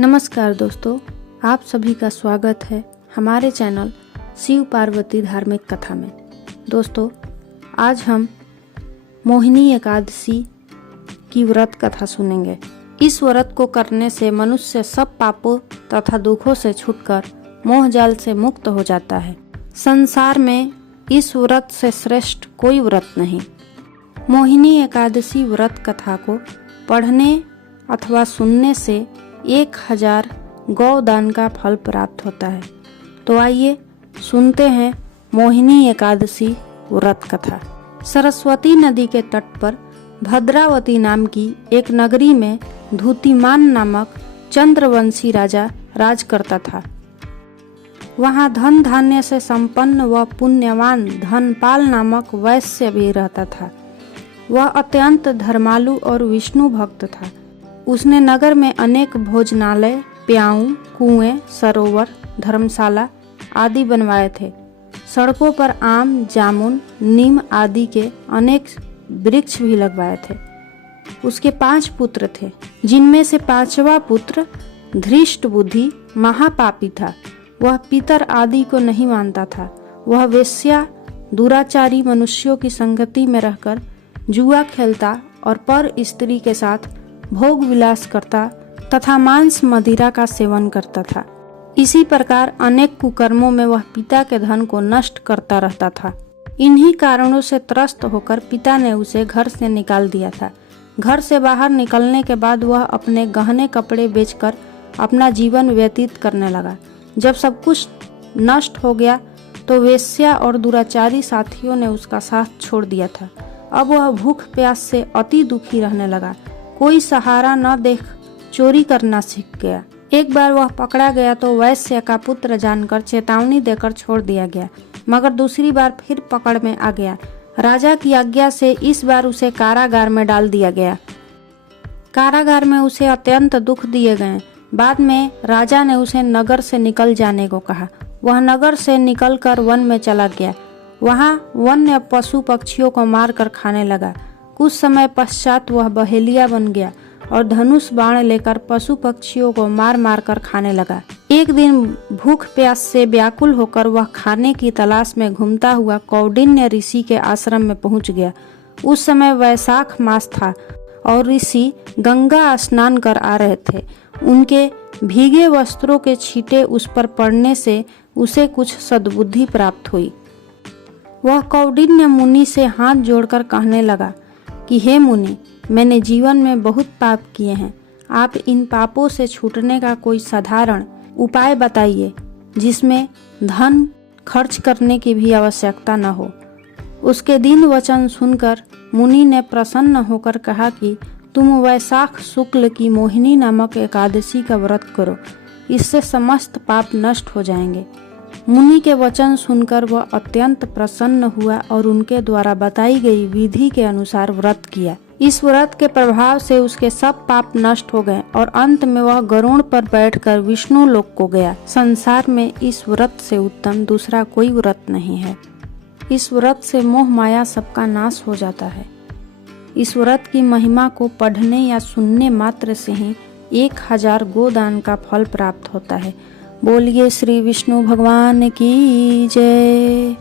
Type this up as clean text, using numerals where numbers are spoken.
नमस्कार दोस्तों, आप सभी का स्वागत है हमारे चैनल शिव पार्वती धार्मिक कथा में। दोस्तों, आज हम मोहिनी एकादशी की व्रत कथा सुनेंगे। इस व्रत को करने से मनुष्य सब पापों तथा दुखों से छूटकर मोह जाल से मुक्त हो जाता है। संसार में इस व्रत से श्रेष्ठ कोई व्रत नहीं। मोहिनी एकादशी व्रत कथा को पढ़ने अथवा सुनने से 1000 गौदान का फल प्राप्त होता है। तो आइए सुनते हैं मोहिनी एकादशी व्रत कथा। सरस्वती नदी के तट पर भद्रावती नाम की एक नगरी में धूतिमान नामक चंद्रवंशी राजा राज करता था। वहाँ धन धान्य से संपन्न व पुण्यवान धनपाल नामक वैश्य भी रहता था। वह अत्यंत धर्मालु और विष्णु भक्त था। उसने नगर में अनेक भोजनालय, प्याऊ, कुएं, सरोवर, धर्मशाला आदि बनवाए थे। सड़कों पर आम, जामुन, नीम आदि के अनेक वृक्ष भी लगवाए थे। उसके 5 पुत्र थे, जिनमें से 5वां पुत्र धृष्ट बुद्धि महापापी था। वह पितर आदि को नहीं मानता था। वह वेश्या दुराचारी मनुष्यों की संगति में रहकर जुआ खेलता और पर स्त्री के साथ भोग विलास करता तथा मांस मदिरा का सेवन करता था। इसी प्रकार अनेक कुकर्मों में वह पिता के धन को नष्ट करता रहता था। इन्हीं कारणों से त्रस्त होकर पिता ने उसे घर से निकाल दिया था। घर से बाहर निकलने के बाद वह अपने गहने कपड़े बेचकर अपना जीवन व्यतीत करने लगा। जब सब कुछ नष्ट हो गया तो वेश्या और दुराचारी साथियों ने उसका साथ छोड़ दिया था। अब वह भूख प्यास से अति दुखी रहने लगा। कोई सहारा न देख चोरी करना सीख गया। एक बार वह पकड़ा गया तो वैश्य का पुत्र जानकर चेतावनी देकर छोड़ दिया गया, मगर दूसरी बार फिर पकड़ में आ गया। राजा की आज्ञा से इस बार उसे कारागार में डाल दिया गया। कारागार में उसे अत्यंत दुख दिए गए। बाद में राजा ने उसे नगर से निकल जाने को कहा। वह नगर से निकलकर वन में चला गया। वहाँ वन्य पशु पक्षियों को मारकर खाने लगा। कुछ समय पश्चात वह बहेलिया बन गया और धनुष बाण लेकर पशु पक्षियों को मार मार कर खाने लगा। एक दिन भूख प्यास से व्याकुल होकर वह खाने की तलाश में घूमता हुआ कौंडिन्य ऋषि के आश्रम में पहुंच गया। उस समय वैशाख मास था और ऋषि गंगा स्नान कर आ रहे थे। उनके भीगे वस्त्रों के छींटे उस पर पड़ने से उसे कुछ सद्बुद्धि प्राप्त हुई। वह कौंडिन्य मुनि से हाथ जोड़कर कहने लगा कि हे मुनि, मैंने जीवन में बहुत पाप किए हैं। आप इन पापों से छूटने का कोई साधारण उपाय बताइए जिसमें धन खर्च करने की भी आवश्यकता न हो। उसके दीन वचन सुनकर मुनि ने प्रसन्न होकर कहा कि तुम वैशाख शुक्ल की मोहिनी नामक एकादशी का व्रत करो, इससे समस्त पाप नष्ट हो जाएंगे। मुनि के वचन सुनकर वह अत्यंत प्रसन्न हुआ और उनके द्वारा बताई गई विधि के अनुसार व्रत किया। इस व्रत के प्रभाव से उसके सब पाप नष्ट हो गए और अंत में वह गरुड़ पर बैठकर विष्णु लोक को गया। संसार में इस व्रत से उत्तम दूसरा कोई व्रत नहीं है। इस व्रत से मोह माया सबका नाश हो जाता है। इस व्रत की महिमा को पढ़ने या सुनने मात्र से ही 1000 गोदान का फल प्राप्त होता है। बोलिए श्री विष्णु भगवान की जय।